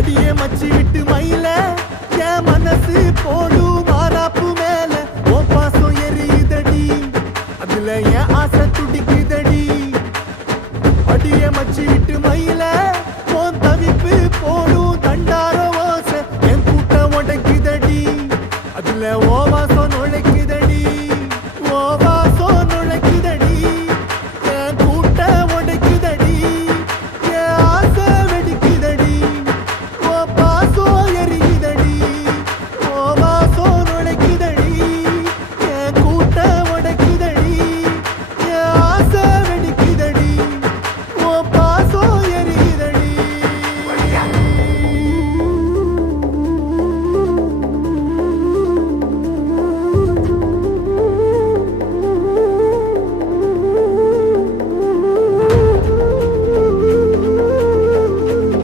அடியே மச்சி விட்டு மயில என் மனசு போடும் மாறாப்பு மேல ஓ பாசம் எரியுதடி அதுல என் ஆசை துடிக்குதடி அடியே மச்சி விட்டு